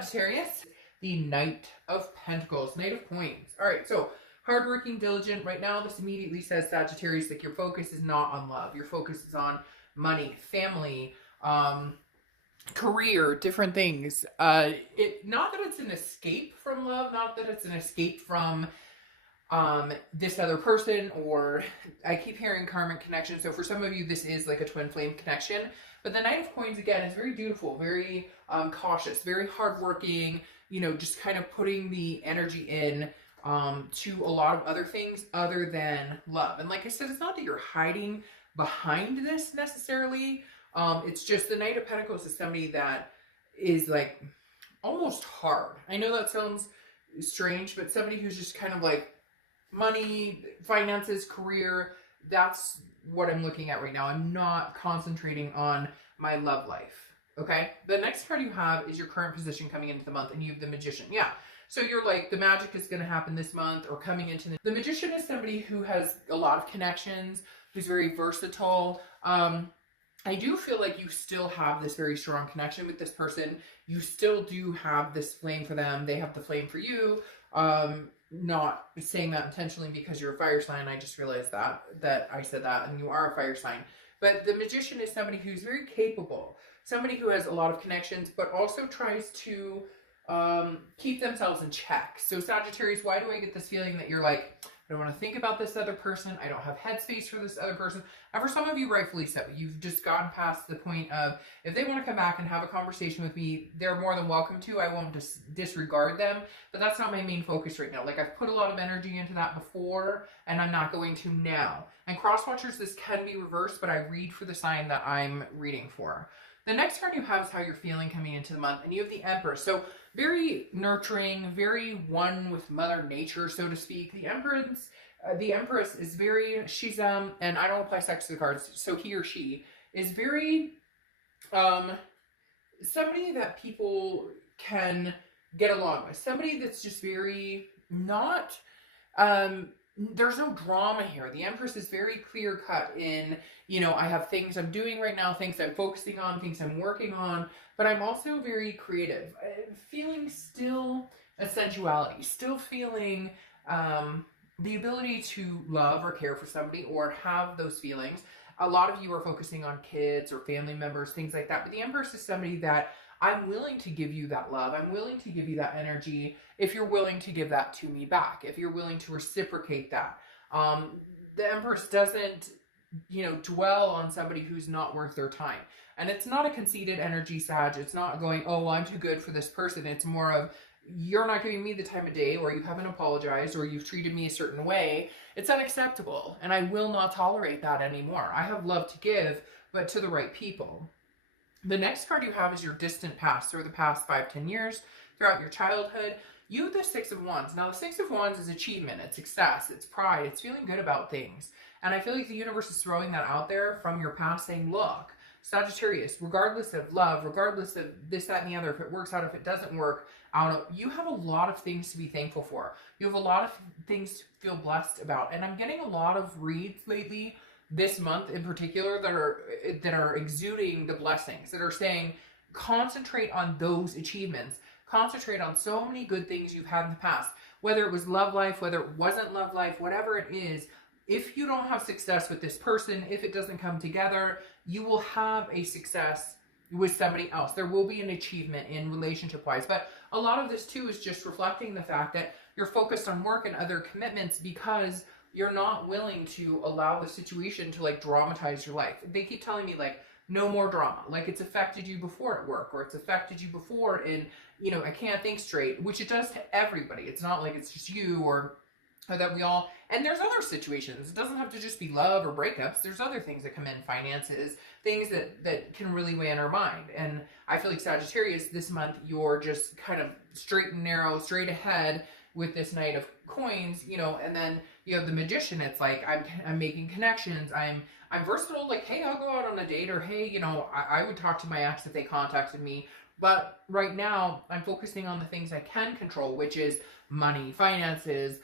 Sagittarius, the Knight of Pentacles, Knight of Coins. All right, so hardworking, diligent. Right now, this immediately says Sagittarius, like your focus is not on love. Your focus is on money, family, career, different things. Not that it's an escape from love, not that it's an escape from this other person, or I keep hearing karmic connection. So for some of you, this is like a twin flame connection. But the Knight of Coins, again, is very dutiful, very cautious, very hardworking, you know, just kind of putting the energy in to a lot of other things other than love. And like I said, it's not that you're hiding behind this necessarily. It's just the Knight of Pentacles is somebody that is like almost hard. I know that sounds strange, but somebody who's just kind of like money, finances, career, that's what I'm looking at right now. I'm not concentrating on my love life. Okay. The next card you have is your current position coming into the month, and you have the Magician. Yeah. So you're like, the magic is going to happen this month or coming into the Magician is somebody who has a lot of connections, who's very versatile. I do feel like you still have this very strong connection with this person. You still do have this flame for them. They have the flame for you. Not saying that intentionally because you're a fire sign. I just realized that I said that, and you are a fire sign. But the Magician is somebody who's very capable, somebody who has a lot of connections, but also tries to keep themselves in check. So Sagittarius, why do I get this feeling that you're like, I don't want to think about this other person. I don't have headspace for this other person. And for some of you, rightfully so. You've just gotten past the point of, if they want to come back and have a conversation with me, they're more than welcome to. I won't disregard them. But that's not my main focus right now. Like, I've put a lot of energy into that before, and I'm not going to now. And cross-watchers, this can be reversed, but I read for the sign that I'm reading for. The next card you have is how you're feeling coming into the month, and you have the Emperor. So very nurturing, very one with Mother Nature, so to speak. The Empress is very, she's and I don't apply sex to the cards, so he or she is very somebody that people can get along with. Somebody that's just very not there's no drama here. The Empress is very clear cut in, you know, I have things I'm doing right now, things I'm focusing on, things I'm working on, but I'm also very creative. Feeling still a sensuality, still feeling the ability to love or care for somebody or have those feelings. A lot of you are focusing on kids or family members, things like that. But the Empress is somebody that I'm willing to give you that love. I'm willing to give you that energy if you're willing to give that to me back, if you're willing to reciprocate that. The Empress doesn't, you know, dwell on somebody who's not worth their time. And it's not a conceited energy, Sag. It's not going, oh, well, I'm too good for this person. It's more of, you're not giving me the time of day, or you haven't apologized, or you've treated me a certain way. It's unacceptable. And I will not tolerate that anymore. I have love to give, but to the right people. The next card you have is your distant past, or the past 5-10 years, throughout your childhood. You have the Six of Wands. Now, the Six of Wands is achievement, it's success, it's pride, it's feeling good about things. And I feel like the universe is throwing that out there from your past, saying, look, Sagittarius, regardless of love, regardless of this, that, and the other, if it works out, if it doesn't work out, you have a lot of things to be thankful for. You have a lot of things to feel blessed about. And I'm getting a lot of reads lately, this month in particular, that are exuding the blessings, that are saying, concentrate on those achievements. Concentrate on so many good things you've had in the past. Whether it was love life, whether it wasn't love life, whatever it is, if you don't have success with this person, if it doesn't come together, you will have a success with somebody else. There will be an achievement in relationship-wise. But a lot of this, too, is just reflecting the fact that you're focused on work and other commitments because you're not willing to allow the situation to, like, dramatize your life. They keep telling me, like, no more drama. Like, it's affected you before at work, or it's affected you before in, you know, I can't think straight, which it does to everybody. It's not like it's just you or that we all, and there's other situations. It doesn't have to just be love or breakups. There's other things that come in, finances, things that can really weigh on our mind. And I feel like Sagittarius, this month, you're just kind of straight and narrow, straight ahead with this Knight of Coins, you know, and then you have the Magician. It's like, I'm making connections. I'm versatile. Like, hey, I'll go out on a date, or hey, you know, I would talk to my ex if they contacted me. But right now, I'm focusing on the things I can control, which is money, finances,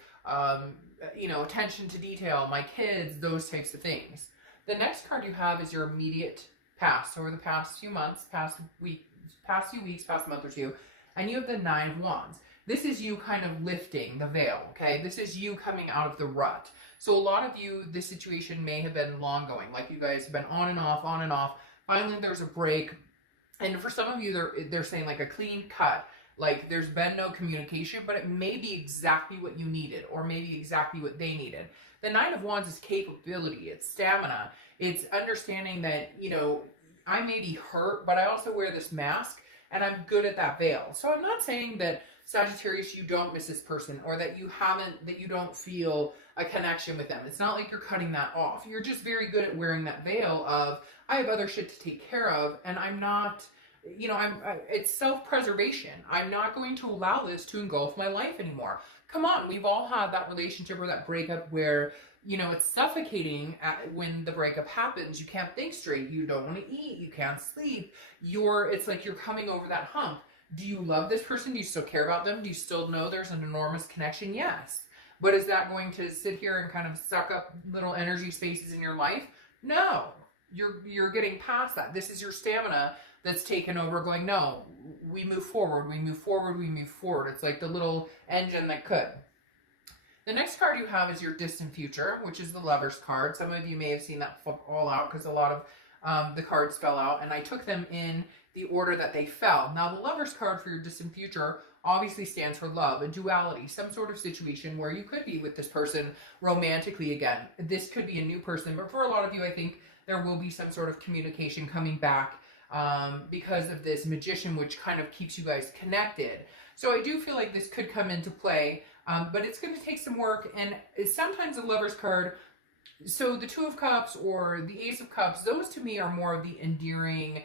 you know, attention to detail, my kids, those types of things. The next card you have is your immediate past, over the past few months, past few weeks, past month or two. and you have the Nine of Wands. This is you kind of lifting the veil, okay? This is you coming out of the rut. So a lot of you, this situation may have been long going. Like you guys have been on and off, on and off. Finally, there's a break. And for some of you, they're saying like a clean cut. Like there's been no communication, but it may be exactly what you needed, or maybe exactly what they needed. The Nine of Wands is capability. It's stamina. It's understanding that, you know, I may be hurt, but I also wear this mask and I'm good at that veil. So I'm not saying that, Sagittarius, you don't miss this person, or that you don't feel a connection with them. It's not like you're cutting that off. You're just very good at wearing that veil of, I have other shit to take care of, and I'm not, you know, it's self-preservation. I'm not going to allow this to engulf my life anymore. Come on, we've all had that relationship or that breakup where, you know, it's suffocating when the breakup happens. You can't think straight. You don't want to eat. You can't sleep. It's like you're coming over that hump. Do you love this person? Do you still care about them? Do you still know there's an enormous connection? Yes. But is that going to sit here and kind of suck up little energy spaces in your life? No. You're getting past that. This is your stamina that's taken over, going, no, we move forward, we move forward, we move forward. It's like the little engine that could. The next card you have is your distant future, which is the Lover's card. Some of you may have seen that flip all out because a lot of the cards fell out, and I took them in the order that they fell. Now, the Lover's card for your distant future obviously stands for love, a duality, some sort of situation where you could be with this person romantically again. This could be a new person, but for a lot of you, I think there will be some sort of communication coming back because of this Magician, which kind of keeps you guys connected. So I do feel like this could come into play, but it's going to take some work, and sometimes the Lover's card, so the Two of Cups or the Ace of Cups, those to me are more of the endearing,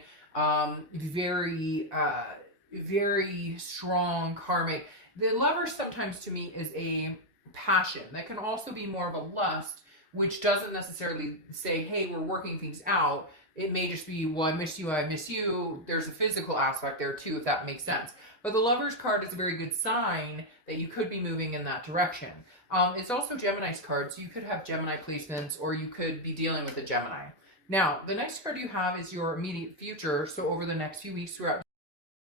very strong karmic. The Lover sometimes to me is a passion that can also be more of a lust, which doesn't necessarily say, hey, we're working things out. It may just be, well, I miss you, I miss you. There's a physical aspect there too, if that makes sense. But the Lover's card is a very good sign that you could be moving in that direction. It's also Gemini's card, so you could have Gemini placements, or you could be dealing with a Gemini. Now, the next card you have is your immediate future, so over the next few weeks throughout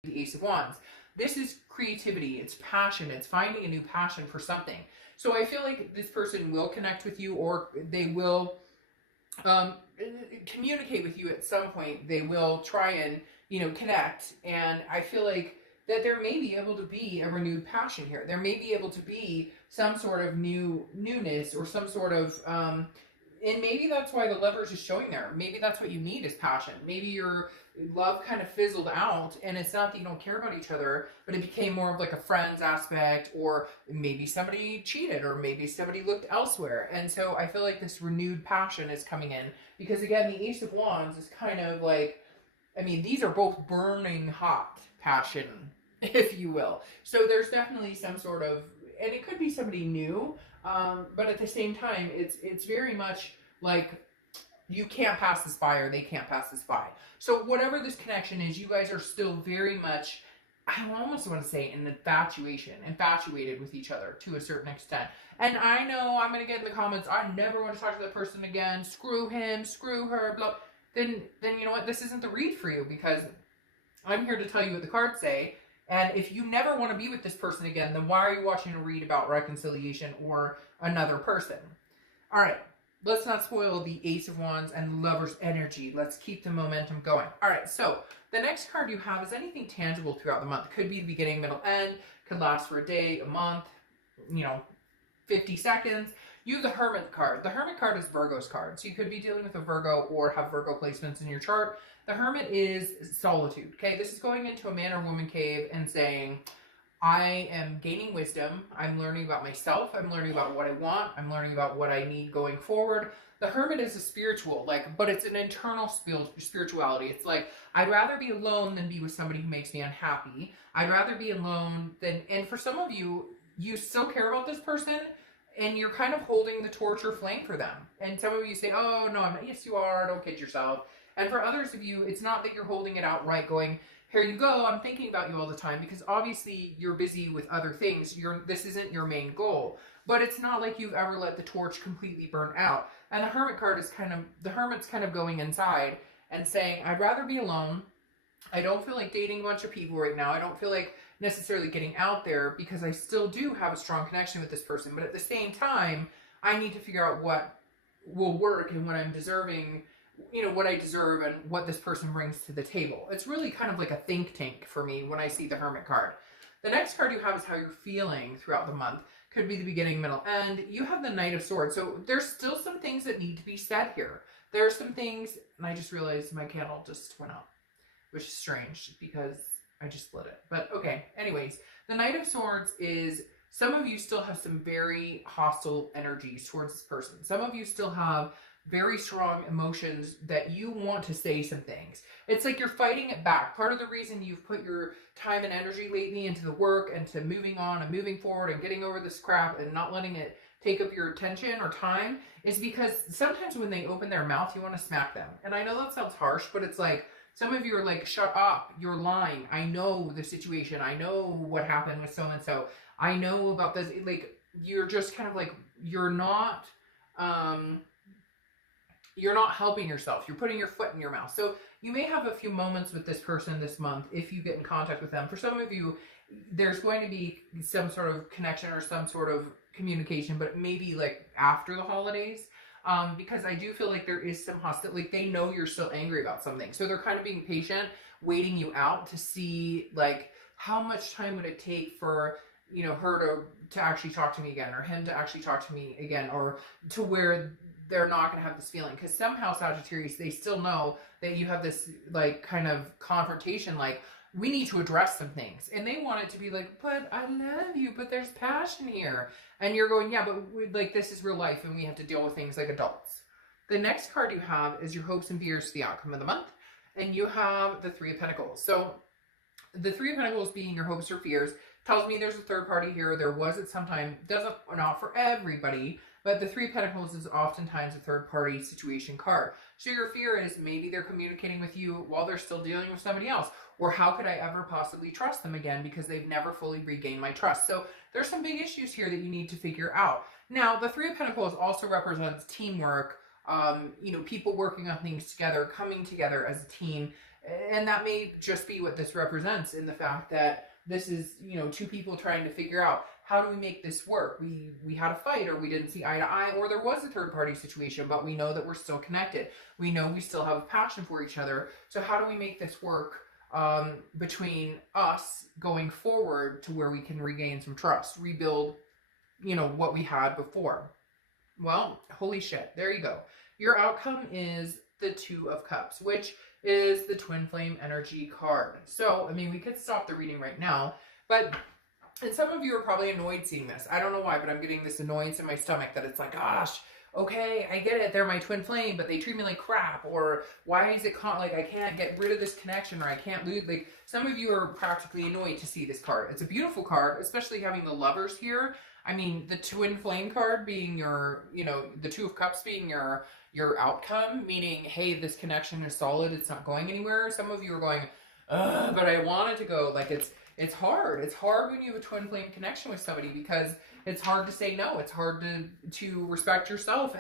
the Ace of Wands. This is creativity, it's passion, it's finding a new passion for something. So I feel like this person will connect with you, or they will communicate with you at some point. They will try and, you know, connect, and I feel like that there may be able to be a renewed passion here. There may be able to be some sort of newness, or some sort of and maybe that's why the Lover's is showing there. Maybe that's what you need is passion. Maybe your love kind of fizzled out, and it's not that you don't care about each other, but it became more of like a friends aspect, or maybe somebody cheated, or maybe somebody looked elsewhere. And so I feel like this renewed passion is coming in, because again, the Ace of Wands is kind of like, I mean, these are both burning hot passion, if you will. So there's definitely some sort of, and it could be somebody new, but at the same time, it's very much like you can't pass this by, or they can't pass this by. So whatever this connection is, you guys are still very much, I almost want to say, infatuated with each other to a certain extent. And I know I'm going to get in the comments, I never want to talk to that person again, screw him, screw her, blah. Then you know what, this isn't the read for you, because I'm here to tell you what the cards say. And if you never want to be with this person again, then why are you watching a read about reconciliation or another person? All right, let's not spoil the Ace of Wands and Lover's energy. Let's keep the momentum going. All right, so the next card you have is anything tangible throughout the month. It could be the beginning, middle, end. Could last for a day, a month, 50 seconds. You have the Hermit card. The Hermit card is Virgo's card. So you could be dealing with a Virgo or have Virgo placements in your chart. The Hermit is solitude, okay? This is going into a man or woman cave and saying, I am gaining wisdom. I'm learning about myself. I'm learning about what I want. I'm learning about what I need going forward. The Hermit is a spiritual, but it's an internal spirituality. It's like, I'd rather be alone than be with somebody who makes me unhappy. I'd rather be alone than, and for some of you, you still care about this person, and you're kind of holding the torch or flame for them. And some of you say, oh, no, I'm not. Yes, you are. Don't kid yourself. And for others of you, it's not that you're holding it outright going, here you go, I'm thinking about you all the time, because obviously you're busy with other things. This isn't your main goal. But it's not like you've ever let the torch completely burn out. And the Hermit card is the Hermit's kind of going inside and saying, I'd rather be alone. I don't feel like dating a bunch of people right now. I don't feel like necessarily getting out there because I still do have a strong connection with this person. But at the same time, I need to figure out what will work and what I'm deserving, what I deserve and what this person brings to the table. It's really kind of like a think tank for me when I see the Hermit card. The next card you have is how you're feeling throughout the month. Could be the beginning, middle, end. You have the Knight of Swords. So there's still some things that need to be said here. There are some things, and I just realized my candle just went out, which is strange because I just lit it. But okay, anyways, the Knight of Swords is, some of you still have some very hostile energies towards this person. Some of you still have very strong emotions that you want to say some things. It's like you're fighting it back. Part of the reason you've put your time and energy lately into the work and to moving on and moving forward and getting over this crap and not letting it take up your attention or time is because sometimes when they open their mouth, you want to smack them. And I know that sounds harsh, but it's like, some of you are like, shut up, you're lying. I know the situation. I know what happened with so-and-so. I know about this. Like, you're just kind of like, you're not helping yourself. You're putting your foot in your mouth. So you may have a few moments with this person this month if you get in contact with them. For some of you, there's going to be some sort of connection or some sort of communication, but maybe like after the holidays. Because I do feel like there is some hostility. Like, they know you're still angry about something. So they're kind of being patient, waiting you out to see, like, how much time would it take for, her to actually talk to me again, or him to actually talk to me again, or to where they're not going to have this feeling. Because somehow, Sagittarius, they still know that you have this, like, kind of confrontation, like, we need to address some things. And they want it to be like, but I love you, but there's passion here. And you're going, yeah, but this is real life and we have to deal with things like adults. The next card you have is your hopes and fears for the outcome of the month. And you have the Three of Pentacles. So the Three of Pentacles being your hopes or fears tells me there's a third party here. There was at some time, not for everybody, but the Three of Pentacles is oftentimes a third party situation card. So your fear is maybe they're communicating with you while they're still dealing with somebody else. Or how could I ever possibly trust them again because they've never fully regained my trust? So there's some big issues here that you need to figure out. Now, the Three of Pentacles also represents teamwork, people working on things together, coming together as a team. And that may just be what this represents in the fact that this is, two people trying to figure out, how do we make this work? We had a fight, or we didn't see eye to eye, or there was a third party situation, but we know that we're still connected. We know we still have a passion for each other. So how do we make this work between us going forward to where we can regain some trust, rebuild, what we had before? Well, holy shit, there you go. Your outcome is the Two of Cups, which is the twin flame energy card. So, I mean, we could stop the reading right now, and some of you are probably annoyed seeing this. I don't know why, but I'm getting this annoyance in my stomach that it's like, gosh, okay, I get it, they're my twin flame, but they treat me like crap, or why is it like I can't get rid of this connection, or I can't lose, like, some of you are practically annoyed to see this card. It's a beautiful card, especially having the Lovers here. I mean, the twin flame card being your, the Two of Cups being your outcome, meaning, hey, this connection is solid, it's not going anywhere. Some of you are going, but I want it to go. Like, it's hard. It's hard when you have a twin flame connection with somebody because it's hard to say no. It's hard to respect yourself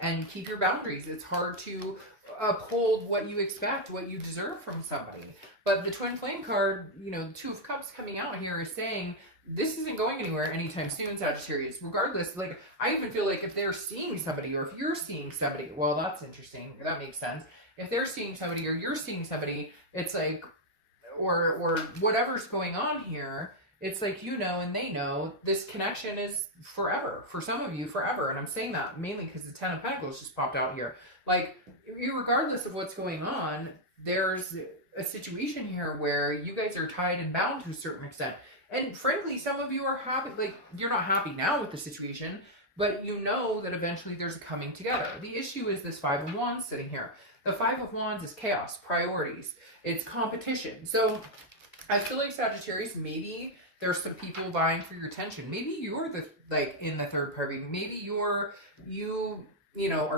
and keep your boundaries. It's hard to uphold what you expect, what you deserve from somebody. But the twin flame card, the Two of Cups coming out here is saying, this isn't going anywhere anytime soon, Sagittarius. Regardless, like, I even feel like if they're seeing somebody, or if you're seeing somebody, well, that's interesting. That makes sense. If they're seeing somebody or you're seeing somebody, it's like, or whatever's going on here, it's like, and they know this connection is forever. For some of you, forever. And I'm saying that mainly because the Ten of Pentacles just popped out here. Like, regardless of what's going on, there's a situation here where you guys are tied and bound to a certain extent. And frankly, some of you are happy, like, you're not happy now with the situation, but you know that eventually there's a coming together. The issue is this Five of Wands sitting here. The Five of Wands is chaos, priorities, it's competition. So I feel like, Sagittarius, maybe there's some people vying for your attention. Maybe you're in the third party. Maybe you are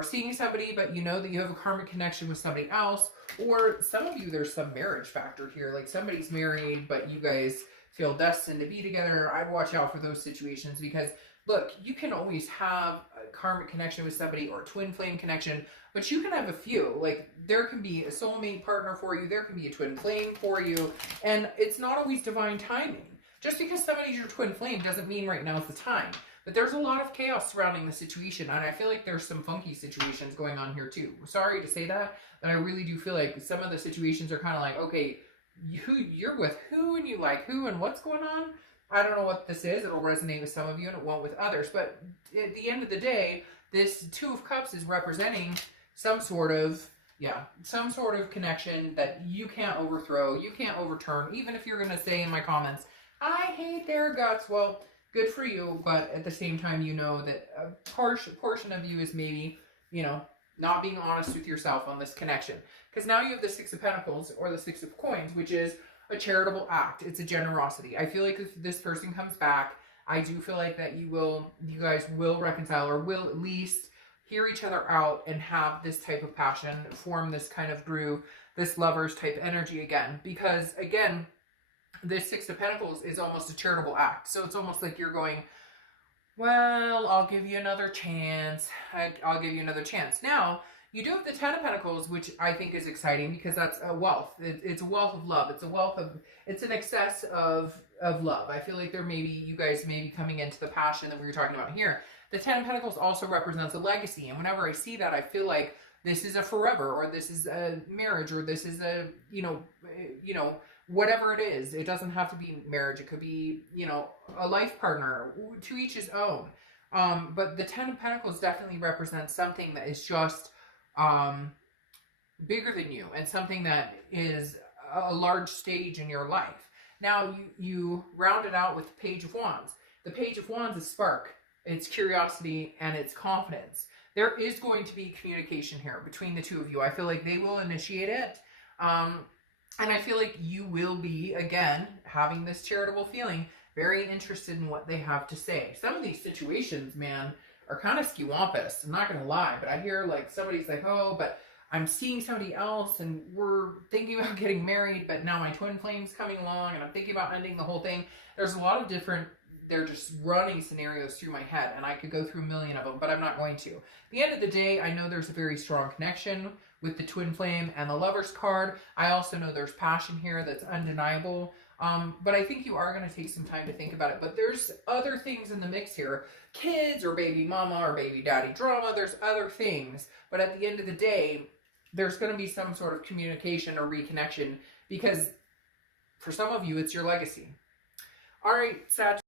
seeing somebody, but you know that you have a karmic connection with somebody else. Or some of you, there's some marriage factor here. Like, somebody's married, but you guys feel destined to be together. I'd watch out for those situations because, look, you can always have a karmic connection with somebody or a twin flame connection, but you can have a few. Like, there can be a soulmate partner for you. There can be a twin flame for you. And it's not always divine timing. Just because somebody's your twin flame doesn't mean right now is the time. But there's a lot of chaos surrounding the situation, and I feel like there's some funky situations going on here too. Sorry to say that, but I really do feel like some of the situations are kind of like, okay, you're with who, and you like who, and what's going on? I don't know what this is. It'll resonate with some of you, and it won't with others. But at the end of the day, this Two of Cups is representing some sort of connection that you can't overthrow, you can't overturn. Even if you're going to say in my comments, I hate their guts. Well, good for you, but at the same time, you know that a portion of you is maybe, not being honest with yourself on this connection. Because now you have the Six of Pentacles or the Six of Coins, which is a charitable act. It's a generosity. I feel like if this person comes back, I do feel like that you guys will reconcile, or will at least hear each other out and have this type of passion, form this kind of groove, this lovers type energy again. Because again, this Six of Pentacles is almost a charitable act. So it's almost like you're going, well, I'll give you another chance. I'll give you another chance. Now, you do have the Ten of Pentacles, which I think is exciting because that's a wealth. It's a wealth of love. It's an excess of love. I feel like you guys may be coming into the passion that we were talking about here. The Ten of Pentacles also represents a legacy. And whenever I see that, I feel like this is a forever, or this is a marriage, or this is a, whatever it is. It doesn't have to be marriage. It could be, a life partner, to each his own. But the Ten of Pentacles definitely represents something that is just bigger than you, and something that is a large stage in your life. Now, you round it out with the Page of Wands. The Page of Wands is spark. It's curiosity and it's confidence. There is going to be communication here between the two of you. I feel like they will initiate it. And I feel like you will be, again, having this charitable feeling, very interested in what they have to say. Some of these situations, man, are kind of skewampus. I'm not going to lie, but I hear like somebody's like, oh, but I'm seeing somebody else and we're thinking about getting married, but now my twin flame's coming along and I'm thinking about ending the whole thing. There's a lot of different, they're just running scenarios through my head, and I could go through a million of them, but I'm not going to. At the end of the day, I know there's a very strong connection with the twin flame and the Lover's card. I also know there's passion here that's undeniable. But I think you are going to take some time to think about it. But there's other things in the mix here. Kids or baby mama or baby daddy drama. There's other things. But at the end of the day, there's going to be some sort of communication or reconnection, because for some of you, it's your legacy. All right, Sag.